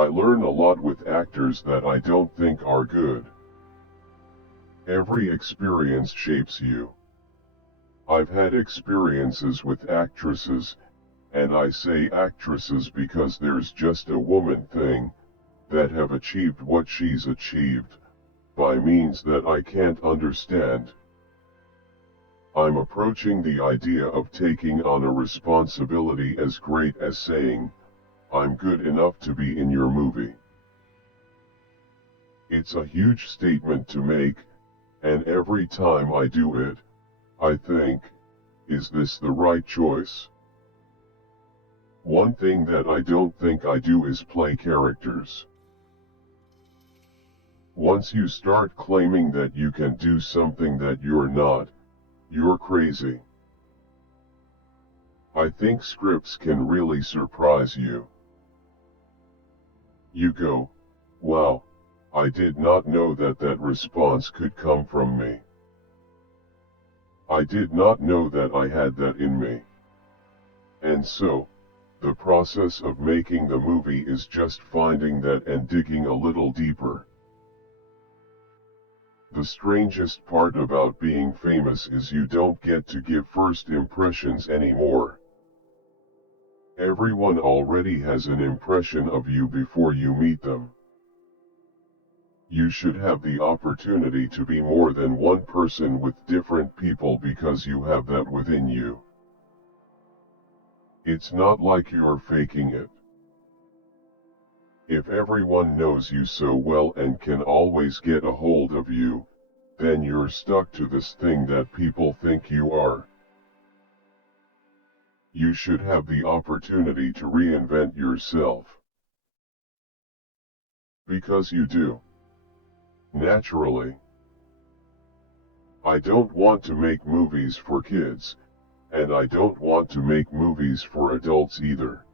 I learn a lot with actors that I don't think are good. Every experience shapes you. I've had experiences with actresses, and I say actresses because there's just a woman thing, that have achieved what she's achieved, by means that I can't understand. I'm approaching the idea of taking on a responsibility as great as saying, I'm good enough to be in your movie. It's a huge statement to make, and every time I do it, I think, is this the right choice? One thing that I don't think I do is play characters. Once you start claiming that you can do something that you're not, you're crazy. I think scripts can really surprise you. You go, wow, I did not know that that response could come from me. I did not know that I had that in me. And so, the process of making the movie is just finding that and digging a little deeper. The strangest part about being famous is you don't get to give first impressions anymore. Everyone already has an impression of you before you meet them. You should have the opportunity to be more than one person with different people because you have that within you. It's not like you're faking it. If everyone knows you so well and can always get a hold of you, then you're stuck to this thing that people think you are. You should have the opportunity to reinvent yourself. Because you do. Naturally. I don't want to make movies for kids, and I don't want to make movies for adults either.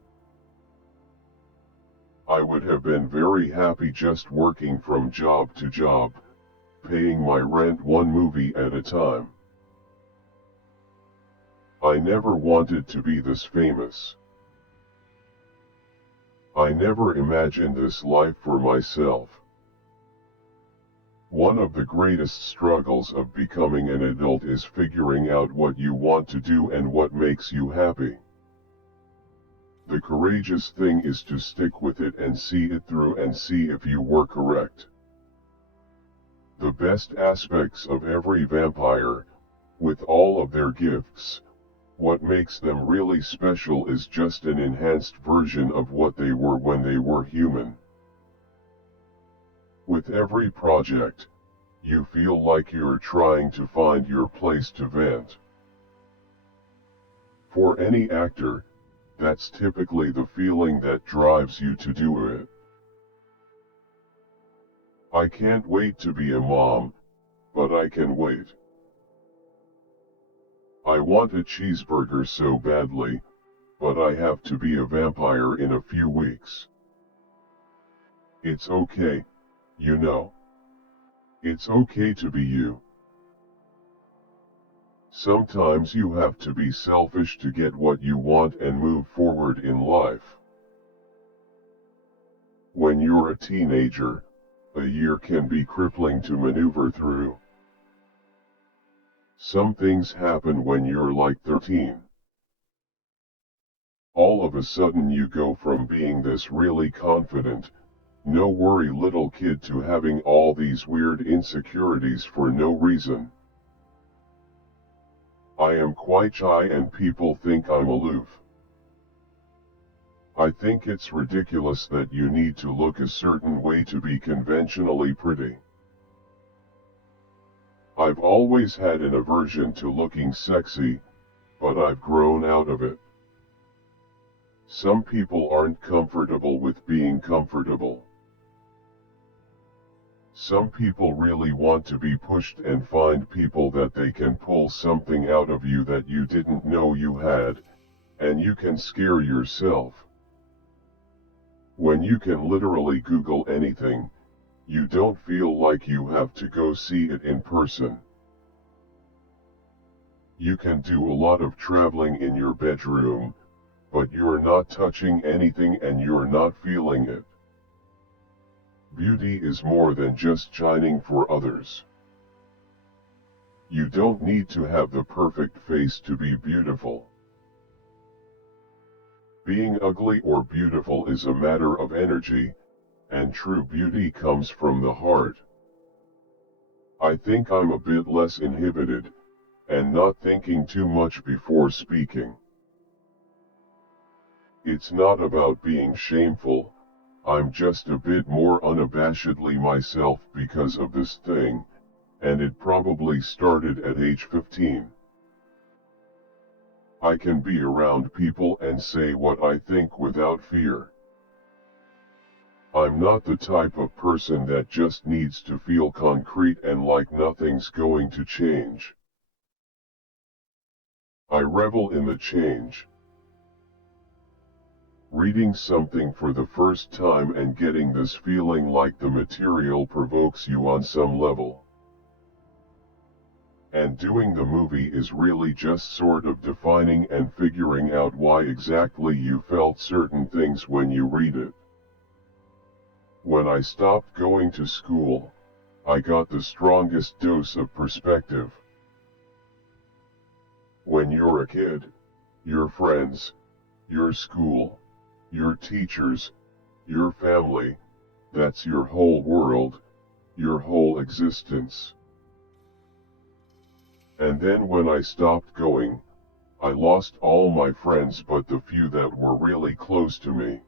I would have been very happy just working from job to job, paying my rent one movie at a time. I never wanted to be this famous. I never imagined this life for myself. One of the greatest struggles of becoming an adult is figuring out what you want to do and what makes you happy. The courageous thing is to stick with it and see it through and see if you were correct. The best aspects of every vampire, with all of their gifts, what makes them really special is just an enhanced version of what they were when they were human. With every project, you feel like you're trying to find your place to vent. For any actor, that's typically the feeling that drives you to do it. I can't wait to be a mom, but I can wait. I want a cheeseburger so badly, but I have to be a vampire in a few weeks. It's okay, you know. It's okay to be you. Sometimes you have to be selfish to get what you want and move forward in life. When you're a teenager, a year can be crippling to maneuver through. Some things happen when you're like 13. All of a sudden you go from being this really confident, no worry little kid to having all these weird insecurities for no reason. I am quite shy and people think I'm aloof. I think it's ridiculous that you need to look a certain way to be conventionally pretty. I've always had an aversion to looking sexy, but I've grown out of it. Some people aren't comfortable with being comfortable. Some people really want to be pushed and find people that they can pull something out of you that you didn't know you had, and you can scare yourself. When you can literally Google anything, you don't feel like you have to go see it in person. You can do a lot of traveling in your bedroom, but you're not touching anything and you're not feeling it. Beauty is more than just shining for others. You don't need to have the perfect face to be beautiful. Being ugly or beautiful is a matter of energy, and true beauty comes from the heart. I think I'm a bit less inhibited, and not thinking too much before speaking. It's not about being shameful, I'm just a bit more unabashedly myself because of this thing, and it probably started at age 15. I can be around people and say what I think without fear. I'm not the type of person that just needs to feel concrete and like nothing's going to change. I revel in the change. Reading something for the first time and getting this feeling like the material provokes you on some level. And doing the movie is really just sort of defining and figuring out why exactly you felt certain things when you read it. When I stopped going to school, I got the strongest dose of perspective. When you're a kid, your friends, your school, your teachers, your family, that's your whole world, your whole existence. And then when I stopped going, I lost all my friends but the few that were really close to me.